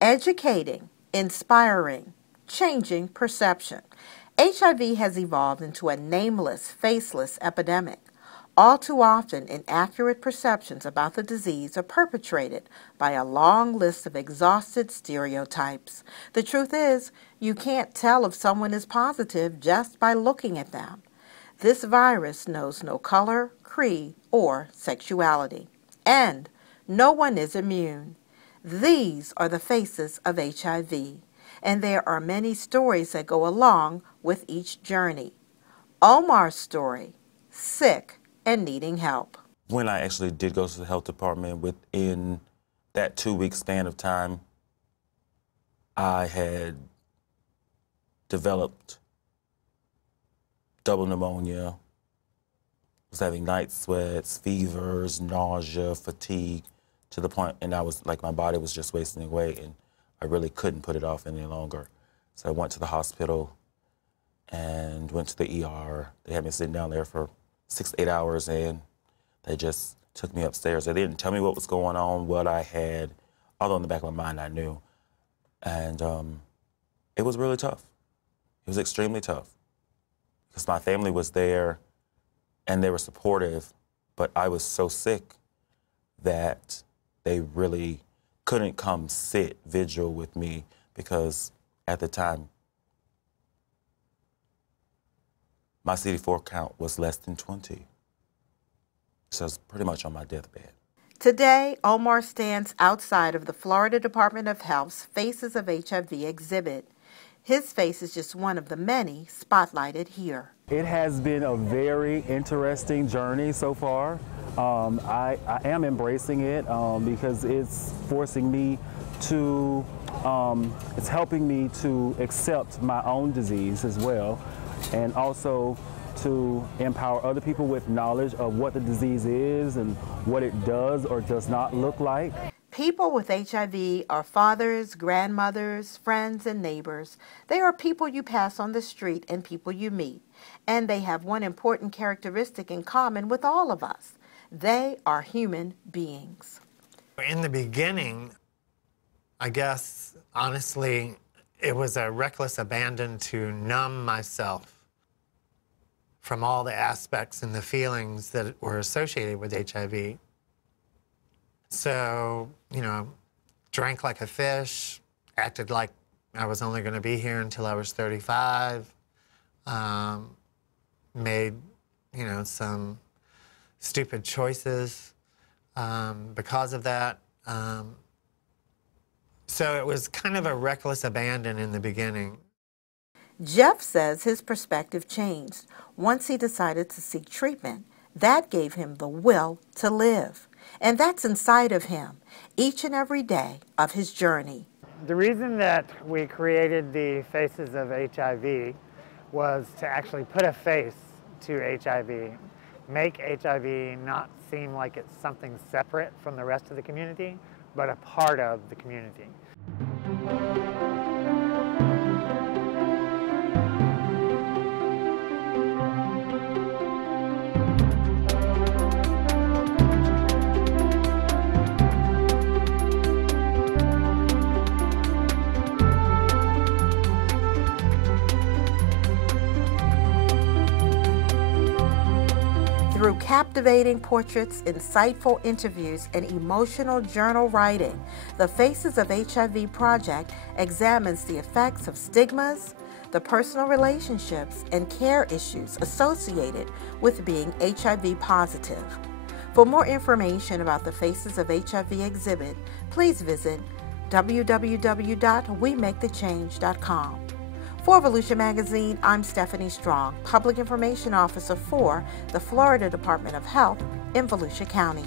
educating, inspiring, changing perception. HIV has evolved into a nameless, faceless epidemic. All too often, inaccurate perceptions about the disease are perpetrated by a long list of exhausted stereotypes. The truth is, you can't tell if someone is positive just by looking at them. This virus knows no color, creed, or sexuality. And no one is immune. These are the faces of HIV, and there are many stories that go along with each journey. Omar's story, sick and needing help. When I actually did go to the health department, within that 2-week span of time, I had developed double pneumonia, was having night sweats, fevers, nausea, fatigue, to the point, and I was like, my body was just wasting away, and I really couldn't put it off any longer. So I went to the hospital and went to the ER. They had me sitting down there for 6 to 8 hours, and they just took me upstairs. They didn't tell me what was going on, what I had, although in the back of my mind I knew. And it was really tough. It was extremely tough because my family was there and they were supportive, but I was so sick that they really couldn't come sit vigil with me because at the time, my CD4 count was less than 20. So I was pretty much on my deathbed. Today, Omar stands outside of the Florida Department of Health's Faces of HIV exhibit. His face is just one of the many spotlighted here. It has been a very interesting journey so far. I am embracing it because it's forcing me to, it's helping me to accept my own disease as well, and also to empower other people with knowledge of what the disease is and what it does or does not look like. People with HIV are fathers, grandmothers, friends, and neighbors. They are people you pass on the street and people you meet. And they have one important characteristic in common with all of us. They are human beings. In the beginning, I guess, honestly, it was a reckless abandon to numb myself from all the aspects and the feelings that were associated with HIV. So, you know, drank like a fish, acted like I was only going to be here until I was 35, made, you know, some stupid choices because of that. So it was kind of a reckless abandon in the beginning. Jeff says his perspective changed once he decided to seek treatment. That gave him the will to live. And that's inside of him, each and every day of his journey. The reason that we created the Faces of HIV was to actually put a face to HIV, make HIV not seem like it's something separate from the rest of the community, but a part of the community. Through captivating portraits, insightful interviews, and emotional journal writing, the Faces of HIV project examines the effects of stigmas, the personal relationships, and care issues associated with being HIV positive. For more information about the Faces of HIV exhibit, please visit www.wemakethechange.com. For Volusia Magazine, I'm Stephanie Strong, Public Information Officer for the Florida Department of Health in Volusia County.